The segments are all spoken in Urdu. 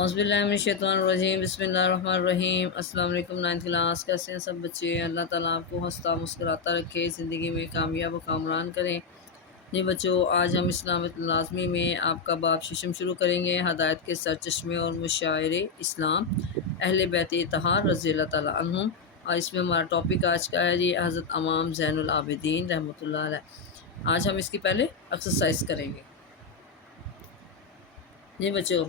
اعوذ باللہ من الشیطان الرجیم بسم اللہ الرحمن الرحیم۔ السلام علیکم 9th کلاس، کیسے ہیں سب بچے؟ اللہ تعالیٰ آپ کو ہنستا مسکراتا رکھے، زندگی میں کامیاب و کامران کریں۔ جی بچوں، آج ہم اسلامت لازمی میں آپ کا باب ششم شروع کریں گے، ہدایت کے سرچشمے اور مشاعر اسلام اہل بیت اطہار رضی اللہ تعالیٰ عنہم۔ اور اس میں ہمارا ٹاپک آج کا ہے جی حضرت امام زین العابدین رحمۃ اللہ علیہ۔ آج ہم اس کی پہلے ایکسرسائز کریں گے۔ جی بچوں،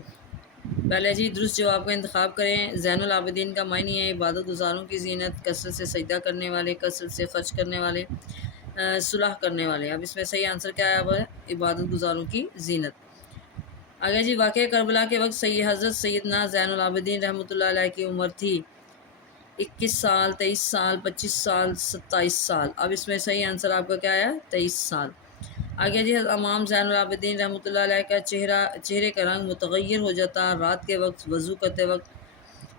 پہلے جی درست جواب کا انتخاب کریں۔ زین العابدین کا معنی ہے عبادت گزاروں کی زینت، کثرت سے سجدہ کرنے والے، کثرت سے خرچ کرنے والے، صلح کرنے والے۔ اب اس میں صحیح آنسر کیا ہے؟ وہ ہے عبادت گزاروں کی زینت۔ آگے جی، واقعہ کربلا کے وقت حضرت سیدنا زین العابدین رحمۃ اللہ علیہ کی عمر تھی 21 سال، 23 سال، 25 سال، 27 سال۔ اب اس میں صحیح آنسر آپ کا کیا ہے؟ 23 سال۔ آگے جی، حضرت امام زین العابدین رحمۃ اللہ علیہ کا چہرے کا رنگ متغیر ہو جاتا رات کے وقت، وضو کرتے وقت،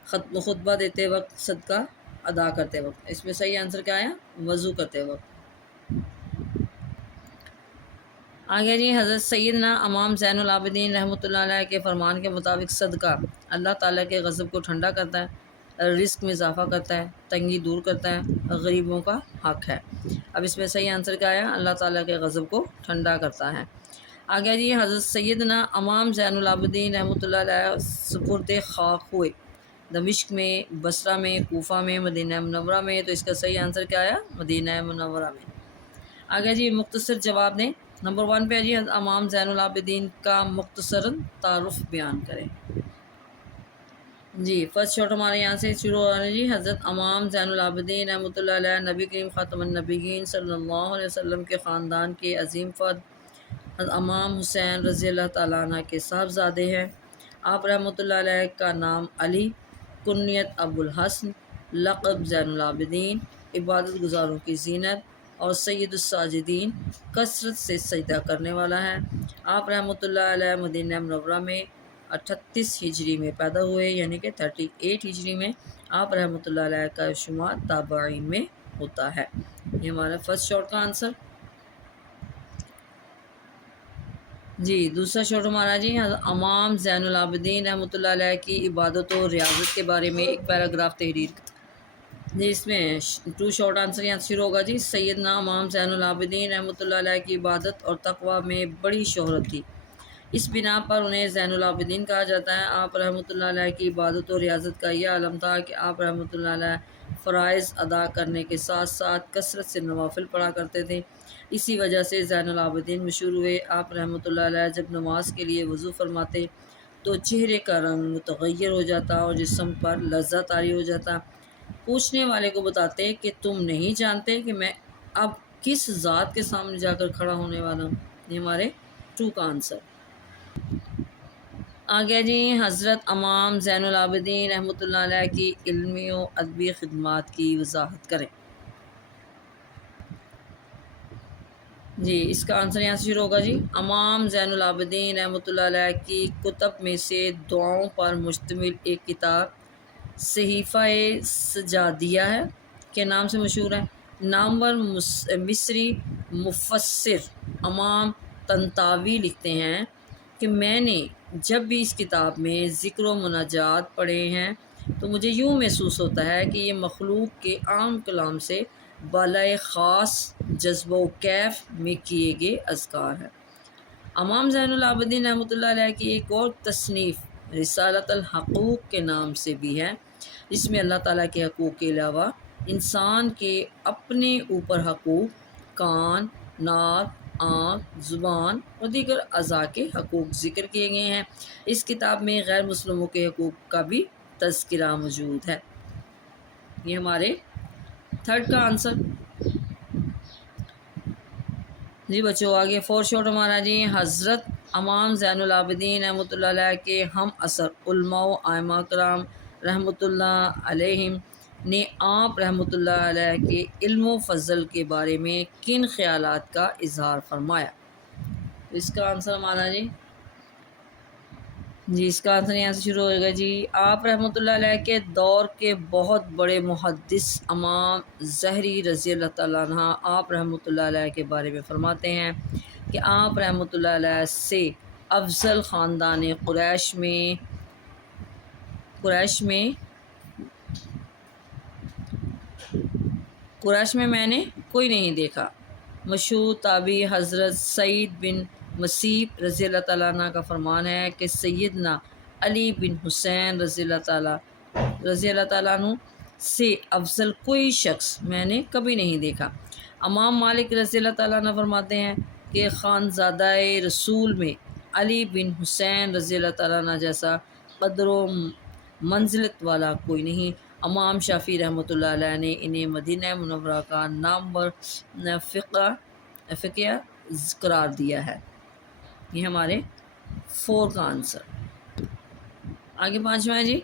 خطبہ دیتے وقت، صدقہ ادا کرتے وقت۔ اس میں صحیح آنسر کیا ہے؟ وضو کرتے وقت۔ آگے جی، حضرت سیدنا امام زین العابدین رحمۃ اللہ علیہ کے فرمان کے مطابق صدقہ اللہ تعالیٰ کے غضب کو ٹھنڈا کرتا ہے، رزق میں اضافہ کرتا ہے، تنگی دور کرتا ہے، غریبوں کا حق ہے۔ اب اس میں صحیح آنسر کیا ہے؟ اللہ تعالیٰ کے غضب کو ٹھنڈا کرتا ہے۔ آگے جی، حضرت سیدنا امام زین العابدین رحمۃ اللہ علیہ سپرد خاک ہوئے دمشق میں، بصرہ میں، کوفہ میں، مدینہ منورہ میں۔ تو اس کا صحیح آنسر کیا ہے؟ مدینہ منورہ میں۔ آگے جی، مختصر جواب دیں۔ نمبر 1 پہ جی، حضرت امام زین العابدین کا مختصراً تعارف بیان کریں۔ جی، فرسٹ شارٹ ہمارے یہاں سے شروع ہو رہا ہے جی۔ حضرت امام زین العابدین رحمۃ اللہ علیہ نبی کریم خاتم النبیین صلی اللہ علیہ وسلم کے خاندان کے عظیم فرد حضرت امام حسین رضی اللہ تعالیٰ عنہ کے صاحبزادے ہیں۔ آپ رحمۃ اللہ علیہ کا نام علی، کنیت ابو الحسن، لقب زین العابدین، عبادت گزاروں کی زینت اور سید الساجدین، کثرت سے سجدہ کرنے والا ہے۔ آپ رحمۃ اللہ علیہ مدینہ منورہ میں 38 ہجری میں پیدا ہوئے، یعنی کہ 38 ہجری میں آپ رحمۃ اللہ علیہ کا شمار تابعین میں ہوتا ہے۔ یہ ہمارا فرسٹ شارٹ کا آنسر۔ جی، دوسرا شارٹ ہمارا جی، امام زین العابدین رحمۃ اللہ علیہ کی عبادت و ریاضت کے بارے میں ایک پیراگراف تحریر۔ جی، اس میں 2 شارٹ آنسر یہاں شروع ہوگا جی۔ سیدنا امام زین العابدین رحمۃ اللہ علیہ کی عبادت اور تقوی میں بڑی شہرت تھی، اس بنا پر انہیں زین العابدین کہا جاتا ہے۔ آپ رحمۃ اللہ علیہ کی عبادت و ریاضت کا یہ عالم تھا کہ آپ رحمۃ اللہ علیہ فرائض ادا کرنے کے ساتھ ساتھ کثرت سے نوافل پڑھا کرتے تھے، اسی وجہ سے زین العابدین مشہور ہوئے۔ آپ رحمۃ اللہ علیہ جب نماز کے لیے وضو فرماتے تو چہرے کا رنگ متغیر ہو جاتا اور جسم پر لرزہ طاری ہو جاتا۔ پوچھنے والے کو بتاتے کہ تم نہیں جانتے کہ میں اب کس ذات کے سامنے جا کر کھڑا ہونے والا ہوں۔ یہ ہمارے 2 کا آنسر۔ آگے جی، حضرت امام زین العابدین رحمۃ اللہ علیہ کی علمی و ادبی خدمات کی وضاحت کریں۔ جی، اس کا آنسر یہاں سے شروع ہوگا جی۔ امام زین العابدین رحمۃ اللہ علیہ کی کتب میں سے دعاؤں پر مشتمل ایک کتاب صحیفہ سجادیہ ہے کے نام سے مشہور ہے۔ نامور مصری مفسر امام طنطاوی لکھتے ہیں کہ میں نے جب بھی اس کتاب میں ذکر و مناجات پڑھے ہیں تو مجھے یوں محسوس ہوتا ہے کہ یہ مخلوق کے عام کلام سے بالائے خاص جذبہ و کیف میں کیے گئے اذکار ہیں۔ امام زین العابدین رحمۃ اللہ علیہ کی ایک اور تصنیف رسالۃ الحقوق کے نام سے بھی ہے، جس میں اللہ تعالیٰ کے حقوق کے علاوہ انسان کے اپنے اوپر حقوق، کان، ناک، آنکھ، زبان اور دیگر اعضاء کے حقوق ذکر کیے گئے ہیں۔ اس کتاب میں غیر مسلموں کے حقوق کا بھی تذکرہ موجود ہے۔ یہ ہمارے 3rd کا آنسر۔ جی بچوں، آگے 4 شارٹ ہمارا جی۔ حضرت امام زین العابدین رحمۃ اللہ علیہ کے ہم عصر علماء و ائمہ کرام رحمۃ اللہ علیہم نے آپ رحمۃ اللہ علیہ کے علم و فضل کے بارے میں کن خیالات کا اظہار فرمایا؟ اس کا آنسر ہمارا جی اس کا آنسر یہاں سے شروع ہوگا جی۔ آپ رحمۃ اللہ علیہ کے دور کے بہت بڑے محدث امام ظہری رضی اللہ تعالیٰ عنہ آپ رحمۃ اللہ علیہ کے بارے میں فرماتے ہیں کہ آپ رحمۃ اللہ علیہ سے افضل خاندان قریش میں قریش میں میں نے کوئی نہیں دیکھا۔ مشہور تابعی حضرت سعید بن مسیب رضی اللہ تعالیٰ عنہ کا فرمان ہے کہ سیدنا علی بن حسین رضی اللہ تعالیٰ عنہ سے افضل کوئی شخص میں نے کبھی نہیں دیکھا۔ امام مالک رضی اللہ تعالیٰ عنہ فرماتے ہیں کہ خانزادہ رسول میں علی بن حسین رضی اللہ تعالیٰ عنہ جیسا قدر و منزلت والا کوئی نہیں۔ امام شافعی رحمۃ اللہ علیہ نے انہیں مدینہ منورہ کا نامور فقیہ قرار دیا ہے۔ یہ ہمارے 4 کا آنسر۔ آگے 5واں ہے جی،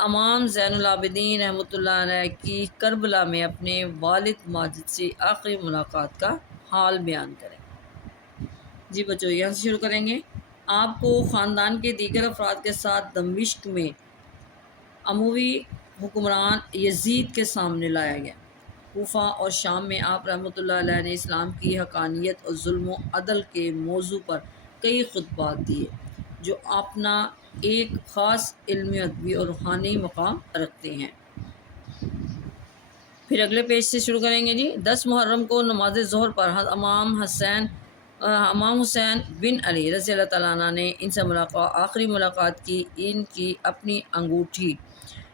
امام زین العابدین رحمۃ اللہ علیہ کی کربلا میں اپنے والد ماجد سے آخری ملاقات کا حال بیان کریں۔ جی بچوں، یہاں سے شروع کریں گے۔ آپ کو خاندان کے دیگر افراد کے ساتھ دمشق میں اموی حکمران یزید کے سامنے لایا گیا۔ کوفہ اور شام میں آپ رحمۃ اللہ علیہ نے اسلام کی حقانیت اور ظلم و عدل کے موضوع پر کئی خطبات دیے جو اپنا ایک خاص علمی، ادبی اور روحانی مقام رکھتے ہیں۔ پھر اگلے پیج سے شروع کریں گے جی۔ 10 محرم کو نماز ظہر پر حضرت امام حسین بن علی رضی اللہ تعالیٰ عنہ نے ان سے آخری ملاقات کی۔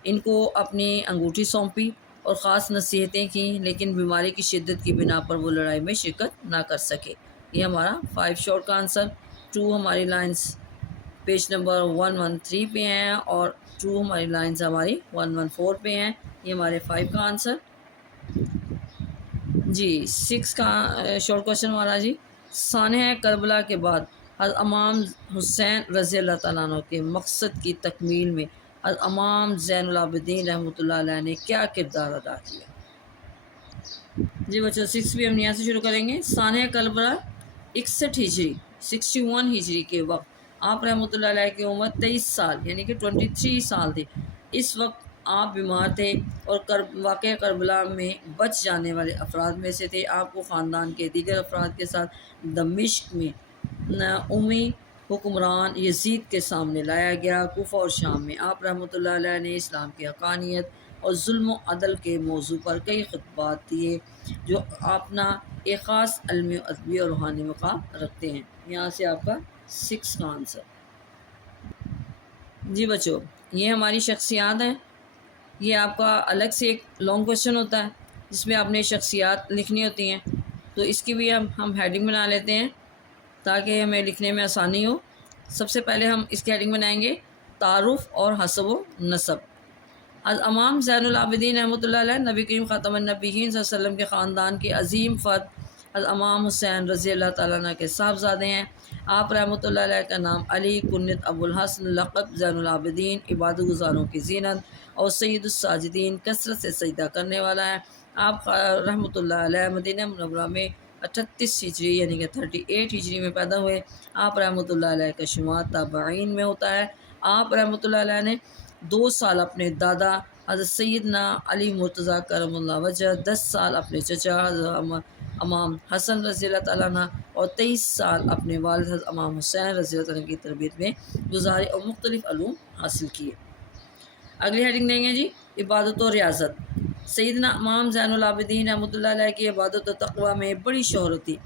ان کو اپنی انگوٹھی سونپی اور خاص نصیحتیں کیں، لیکن بیماری کی شدت کی بنا پر وہ لڑائی میں شرکت نہ کر سکے۔ یہ ہمارا 5 شارٹ کا آنسر۔ 2 ہماری لائنز پیج نمبر 113 پہ ہیں اور 2 ہماری لائنز ہماری 114 پہ ہیں۔ یہ ہمارے 5 کا آنسر۔ جی 6 کا شارٹ کوشچن ہمارا جی، سانحہ کربلا کے بعد حضرت امام حسین رضی اللہ تعالیٰ عنہ کے مقصد کی تکمیل میں حضرت امام زین العابدین رحمۃ اللہ علیہ نے کیا کردار ادا کیا؟ جی بچوں 6 بھی ہم یہاں سے شروع کریں گے۔ سانحہ کربلا 61 ہجری کے وقت آپ رحمۃ اللہ علیہ کی عمر 23 سال یعنی کہ 23 سال تھی۔ اس وقت آپ بیمار تھے اور واقعہ کربلا میں بچ جانے والے افراد میں سے تھے۔ آپ کو خاندان کے دیگر افراد کے ساتھ دمشق میں امی حکمران یزید کے سامنے لایا گیا۔ کوفہ اور شام میں آپ رحمۃ اللہ علیہ نے اسلام کی حقانیت اور ظلم و عدل کے موضوع پر کئی خطبات دیے جو اپنا ایک خاص علمی، ادبی اور روحانی مقام رکھتے ہیں۔ یہاں سے آپ کا 6 کا آنسر۔ جی بچوں، یہ ہماری شخصیات ہیں۔ یہ آپ کا الگ سے ایک لانگ کویشچن ہوتا ہے جس میں آپ نے شخصیات لکھنی ہوتی ہیں، تو اس کی بھی ہم ہیڈنگ بنا لیتے ہیں تاکہ ہمیں لکھنے میں آسانی ہو۔ سب سے پہلے ہم اس کی ہیڈنگ بنائیں گے تعارف اور حسب و نسب۔ حضرت امام زین العابدین رحمۃ اللہ علیہ نبی کریم خاتم النبیین صلی اللہ علیہ وسلم کے خاندان کے عظیم فرد حضرت امام حسین رضی اللہ تعالیٰ عنہ کے صاحبزادے ہیں۔ آپ رحمۃ اللہ علیہ کا نام علی، کنیت ابو الحسن، لقب زین العابدین، عبادت گزاروں کی زینت اور سید الساجدین، کثرت سے سجدہ کرنے والا ہے۔ آپ رحمۃ اللہ علیہ مدینہ منورہ میں 38 ہجری یعنی کہ 38 ہجری میں پیدا ہوئے۔ آپ رحمۃ اللہ علیہ کا شمار تابعین میں ہوتا ہے۔ آپ رحمۃ اللہ علیہ نے 2 سال اپنے دادا حضرت سیدنا علی مرتضیٰ کرم اللہ وجہ، 10 سال اپنے چچا حضرت امام حسن رضی اللہ تعالیٰ عنہ اور 23 سال اپنے والد حضرت امام حسین رضی اللہ عنہ کی تربیت میں گزارے اور مختلف علوم حاصل کیے۔ اگلی ہیڈنگ دیں گے جی عبادت و ریاضت۔ سیدنا امام زین العابدین رحمۃ اللہ علیہ کی عبادت و تقویٰ میں بڑی شہرت تھی۔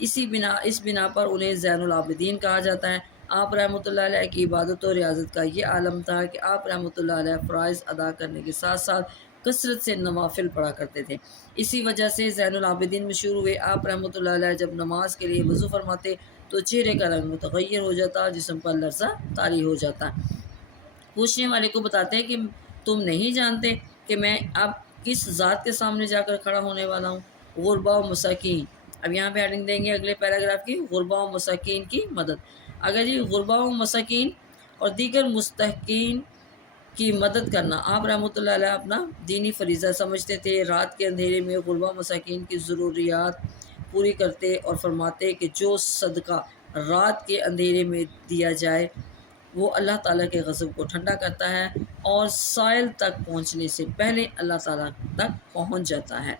اس بنا پر انہیں زین العابدین کہا جاتا ہے۔ آپ رحمۃ اللہ علیہ کی عبادت و ریاضت کا یہ عالم تھا کہ آپ رحمۃ اللہ علیہ فرائض ادا کرنے کے ساتھ ساتھ کثرت سے نوافل پڑھا کرتے تھے۔ اسی وجہ سے زین العابدین مشہور ہوئے۔ آپ رحمۃ اللہ علیہ جب نماز کے لیے وضو فرماتے تو چہرے کا رنگ متغیر ہو جاتا، جسم پر لرزہ طاری ہو جاتا۔ پوچھنے والے کو بتاتے ہیں کہ تم نہیں جانتے کہ میں اب کس ذات کے سامنے جا کر کھڑا ہونے والا ہوں؟ غربا و مساکین۔ اب یہاں پہ ہیڈنگ دیں گے اگلے پیراگراف کی، غربا و مساکین کی مدد۔ اگر جی غربا و مساکین اور دیگر مستحقین کی مدد کرنا آپ رحمۃ اللہ علیہ اپنا دینی فریضہ سمجھتے تھے۔ رات کے اندھیرے میں غربا مساکین کی ضروریات پوری کرتے اور فرماتے کہ جو صدقہ رات کے اندھیرے میں دیا جائے وہ اللہ تعالیٰ کے غضب کو ٹھنڈا کرتا ہے اور سائل تک پہنچنے سے پہلے اللہ تعالیٰ تک پہنچ جاتا ہے۔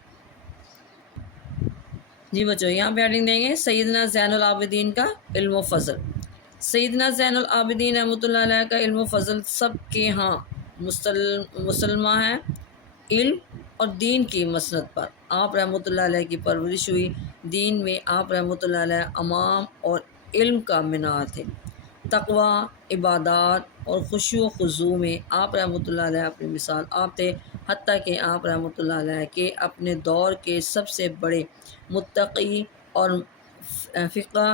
جی بچوں، یہاں پہ ہیڈنگ دیں گے سیدنا زین العابدین کا علم و فضل۔ سیدنا زین العابدین رحمۃ اللہ علیہ کا علم و فضل سب کے ہاں مسلمہ ہیں، علم اور دین کی مسند پر آپ رحمۃ اللہ علیہ کی پرورش ہوئی۔ دین میں آپ رحمۃ اللہ علیہ امام اور علم کا مینار تھے۔ تقوی، عبادات اور خشوع و خضوع میں آپ رحمۃ اللہ علیہ اپنی مثال آپ تھے، حتیٰ کہ آپ رحمۃ اللہ علیہ کے اپنے دور کے سب سے بڑے متقی اور فقہ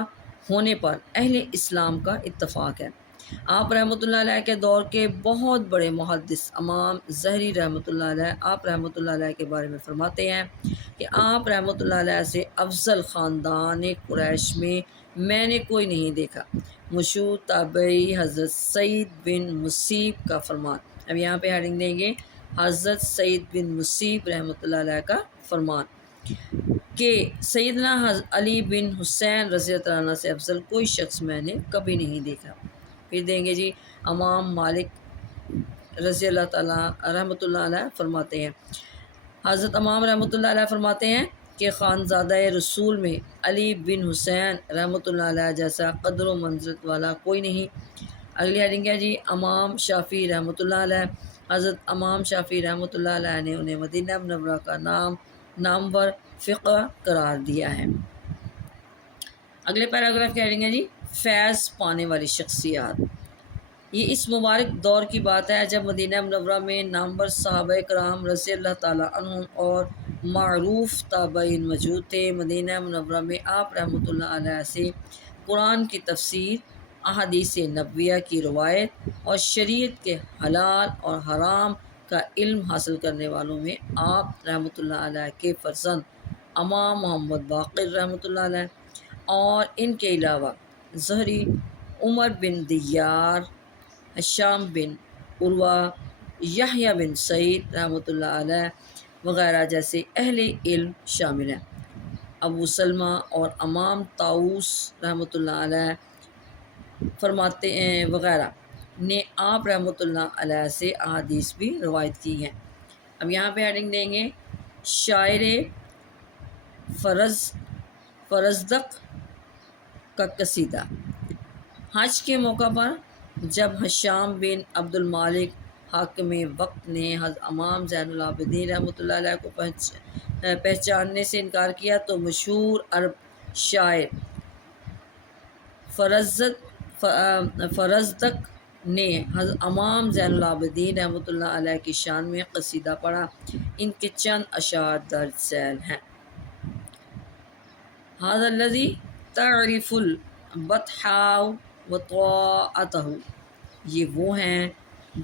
ہونے پر اہل اسلام کا اتفاق ہے۔ آپ رحمۃ اللہ علیہ کے دور کے بہت بڑے محدث امام ظہری رحمۃ اللہ علیہ آپ رحمۃ اللہ علیہ کے بارے میں فرماتے ہیں کہ آپ رحمۃ اللہ علیہ سے افضل خاندان قریش میں نے کوئی نہیں دیکھا۔ مشہور تابعی حضرت سعید بن مسیب کا فرمان، اب یہاں پہ ہیڈنگ دیں گے حضرت سعید بن مسیب رحمۃ اللہ علیہ کا فرمان کہ سیدنا علی بن حسین رضی اللہ عنہ سے افضل کوئی شخص میں نے کبھی نہیں دیکھا۔ پھر دیں گے جی امام مالک رضی اللہ تعالیٰ رحمۃ اللہ علیہ فرماتے ہیں، حضرت امام رحمۃ اللہ علیہ فرماتے ہیں کہ خانزادہ رسول میں علی بن حسین رحمۃ اللہ علیہ جیسا قدر و منزلت والا کوئی نہیں۔ اگلی ہیڈنگ ہے جی امام شافعی رحمۃ اللہ علیہ، حضرت امام شافعی رحمۃ اللہ علیہ نے انہیں مدینہ منورہ کا نامور فقہ قرار دیا ہے۔ اگلے پیراگراف کی ہیڈنگ ہے جی فیض پانے والی شخصیات۔ یہ اس مبارک دور کی بات ہے جب مدینہ منورہ میں نامور صحابہ کرام رضی اللہ تعالیٰ عنہم اور معروف تابعین موجود تھے۔ مدینہ منورہ میں آپ رحمۃ اللہ علیہ سے قرآن کی تفسیر، احادیث نبویہ کی روایت اور شریعت کے حلال اور حرام کا علم حاصل کرنے والوں میں آپ رحمۃ اللہ علیہ کے فرزند امام محمد باقر رحمۃ اللہ علیہ اور ان کے علاوہ ظہری، عمر بن دیار، ہشام بن عروہ، یحییٰ بن سعید رحمۃ اللہ علیہ وغیرہ جیسے اہل علم شامل ہیں۔ ابو سلمہ اور امام طاؤس رحمۃ اللہ علیہ فرماتے ہیں وغیرہ نے آپ رحمۃ اللہ علیہ سے احادیث بھی روایت کی ہیں۔ اب یہاں پہ ہیڈنگ دیں گے شاعر فرزدق کا قصیدہ۔ حج کے موقع پر جب ہشام بن عبد المالک حاکم وقت نے حضرت امام زین العابدین رحمۃ اللہ علیہ کو پہچاننے سے انکار کیا تو مشہور عرب شاعر فرزدق نے حضرت امام زین العابدین رحمۃ اللہ علیہ کی شان میں قصیدہ پڑھا۔ ان کے چند اشعار درج ذیل ہیں۔ ھذا الذی تعرف البطحاء وطاعتہ، یہ وہ ہیں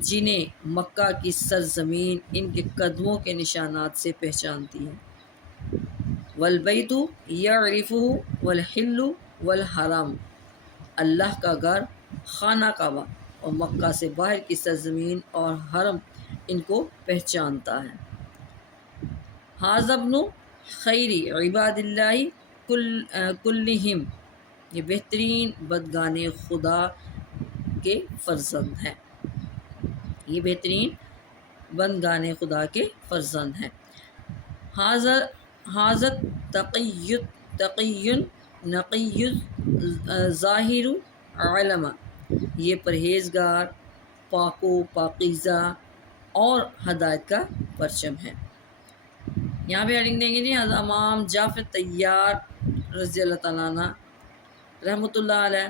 جنہیں مکہ کی سرزمین ان کے قدموں کے نشانات سے پہچانتی ہے۔ والبیت یعرفہ والحل والحرم، اللہ کا گھر خانہ کعبہ اور مکہ سے باہر کی سرزمین اور حرم ان کو پہچانتا ہے۔ ھذا ابن خیر عباد اللہ کلہم، یہ بہترین بندگان خدا کے فرزند ہیں، یہ بہترین بندگان خدا کے فرزند ہیں۔ ھذا تقی نقی ظاہر علم، یہ پرہیزگار، پاک و پاکیزہ اور ہدایت کا پرچم ہے۔ یہاں پہ ہیڈنگ دیں گے جی حضرت امام جعفر طیار رضی اللہ تعالیٰ عنہ رحمۃ اللہ علیہ،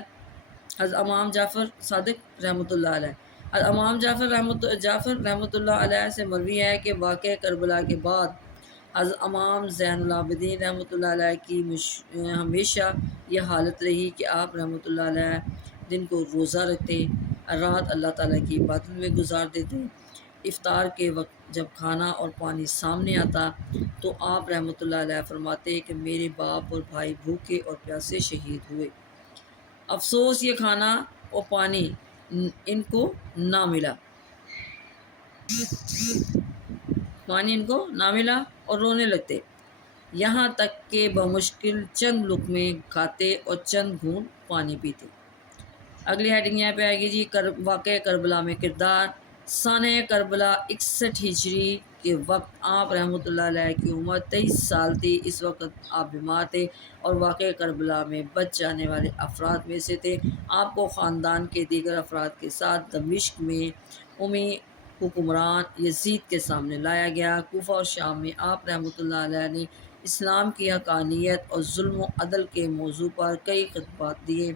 حضرت امام جعفر صادق رحمۃ اللہ علیہ، حضرت امام جعفر رحمۃ اللہ علیہ سے مروی ہے کہ واقعہ کربلا کے بعد حضرت امام زین العابدین رحمۃ اللہ علیہ کی ہمیشہ یہ حالت رہی کہ آپ رحمۃ اللہ علیہ دن کو روزہ رکھتے، رات اللہ تعالیٰ کی عبادت میں گزار دیتے۔ افطار کے وقت جب کھانا اور پانی سامنے آتا تو آپ رحمۃ اللہ علیہ فرماتے کہ میرے باپ اور بھائی بھوکے اور پیاسے شہید ہوئے، افسوس یہ کھانا اور پانی ان کو نہ ملا، اور رونے لگتے، یہاں تک کہ بمشکل چند لقمے کھاتے اور چند گھونٹ پانی پیتے۔ اگلی ہیڈنگ یہاں پہ آئے گی جی واقعہ کربلا میں کردار۔ سانہ کربلا 61 ہجری کے وقت آپ رحمۃ اللہ علیہ کی عمر 23 سال تھی۔ اس وقت آپ بیمار تھے اور واقعہ کربلا میں بچ جانے والے افراد میں سے تھے۔ آپ کو خاندان کے دیگر افراد کے ساتھ دمشق میں حکمران یزید کے سامنے لایا گیا۔ کوفہ اور شام میں آپ رحمۃ اللہ علیہ نے اسلام کی حقانیت اور ظلم و عدل کے موضوع پر کئی خطبات دیے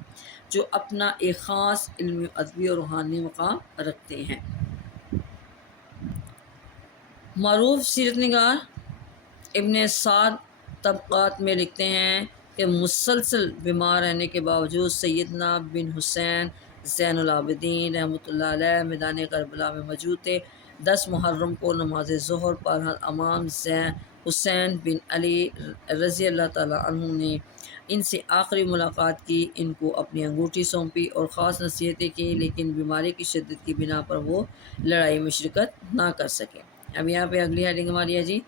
جو اپنا ایک خاص علمی، ادبی اور روحانی مقام رکھتے ہیں۔ معروف سیرت نگار ابن سعد طبقات میں لکھتے ہیں کہ مسلسل بیمار رہنے کے باوجود سیدنا بن حسین زین العابدین رحمۃ اللہ علیہ میدان کربلا میں موجود تھے۔ 10 محرم کو نماز ظہر پر امام حسین بن علی رضی اللہ تعالیٰ عنہ نے ان سے آخری ملاقات کی، ان کو اپنی انگوٹھی سونپی اور خاص نصیحتیں کی، لیکن بیماری کی شدت کی بنا پر وہ لڑائی میں شرکت نہ کر سکے۔ اب یہاں پہ اگلی ہیڈنگ ہماری ہے جی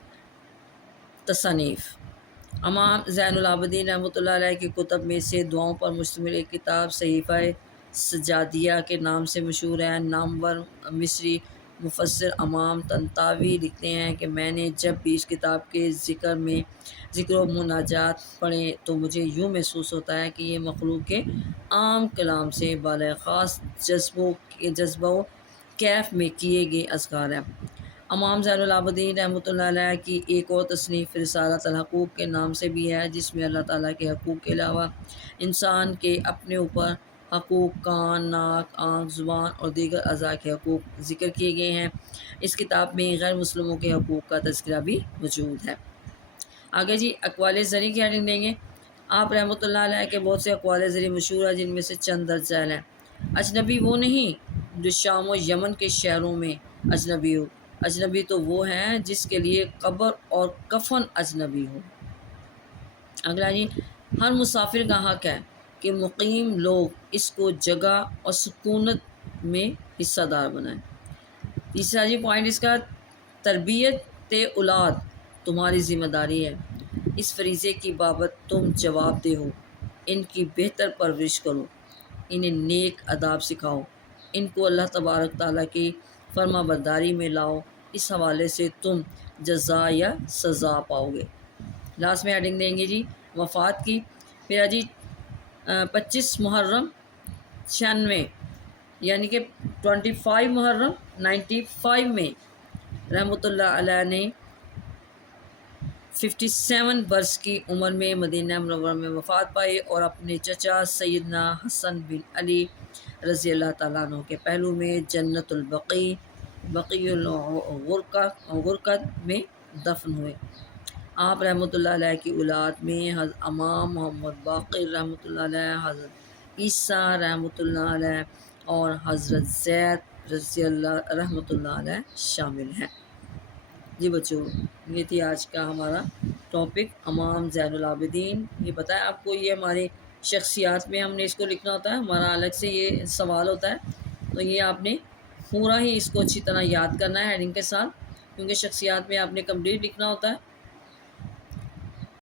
تصانیف۔ امام زین العابدین رحمۃ اللہ علیہ کی کتب میں سے دعاؤں پر مشتمل ایک کتاب صحیفہ سجادیہ کے نام سے مشہور ہے۔ نامور مصری مفسر امام طنطاوی لکھتے ہیں کہ میں نے جب بھی اس کتاب کے ذکر و مناجات پڑھے تو مجھے یوں محسوس ہوتا ہے کہ یہ مخلوق کے عام کلام سے بالائے خاص جذبہ و کیف میں کیے گئے اذکار ہیں۔ امام زین العابدین رحمۃ اللہ علیہ کی ایک اور تصنیف رسالۃ الحقوق کے نام سے بھی ہے، جس میں اللہ تعالیٰ کے حقوق کے علاوہ انسان کے اپنے اوپر حقوق، کان، ناک، آنکھ، زبان اور دیگر اعضاء کے حقوق ذکر کیے گئے ہیں۔ اس کتاب میں غیر مسلموں کے حقوق کا تذکرہ بھی موجود ہے۔ آگے جی اقوال زری کی ہیڈنگ دیں گے۔ آپ رحمۃ اللہ علیہ کے بہت سے اقوال زری مشہور ہیں، جن میں سے چند درج ذیل ہیں۔ اجنبی وہ نہیں جو شام و یمن کے شہروں میں اجنبی ہو، اجنبی تو وہ ہے جس کے لیے قبر اور کفن اجنبی ہو۔ اگلا جی ہر مسافر کا حق ہے کہ مقیم لوگ اس کو جگہ اور سکونت میں حصہ دار بنائیں۔ تیسرا جی پوائنٹ اس کا، تربیت اولاد تمہاری ذمہ داری ہے، اس فریضے کی بابت تم جواب دہ ہو۔ ان کی بہتر پرورش کرو، انہیں نیک آداب سکھاؤ، ان کو اللہ تبارک تعالیٰ کی فرما برداری میں لاؤ، اس حوالے سے تم جزا یا سزا پاؤ گے۔ لاسٹ میں ہیڈنگ دیں گے جی وفات کی۔ پھر جی 25 محرم 96 یعنی کہ 25 محرم 95 میں رحمۃ اللہ علیہ نے 57 برس کی عمر میں مدینہ منورہ میں وفات پائی اور اپنے چچا سیدنا حسن بن علی رضی اللہ تعالیٰ عنہ کے پہلو میں جنت بقیع الغرقد میں دفن ہوئے۔ آپ رحمۃ اللہ علیہ کی اولاد میں حضرت امام محمد باقر رحمۃ اللہ علیہ، حضرت عیسیٰ رحمۃ اللہ علیہ اور حضرت زید رضی اللہ رحمۃ اللہ علیہ شامل ہیں۔ جی بچوں یہ تھی آج کا ہمارا ٹاپک امام زین العابدین۔ یہ پتہ ہے آپ کو، یہ ہماری شخصیات میں ہم نے اس کو لکھنا ہوتا ہے، ہمارا الگ سے یہ سوال ہوتا ہے، تو یہ آپ نے پورا ہی اس کو اچھی طرح یاد کرنا ہے ہیڈنگ کے ساتھ، کیونکہ شخصیات میں آپ نے کمپلیٹ لکھنا ہوتا ہے۔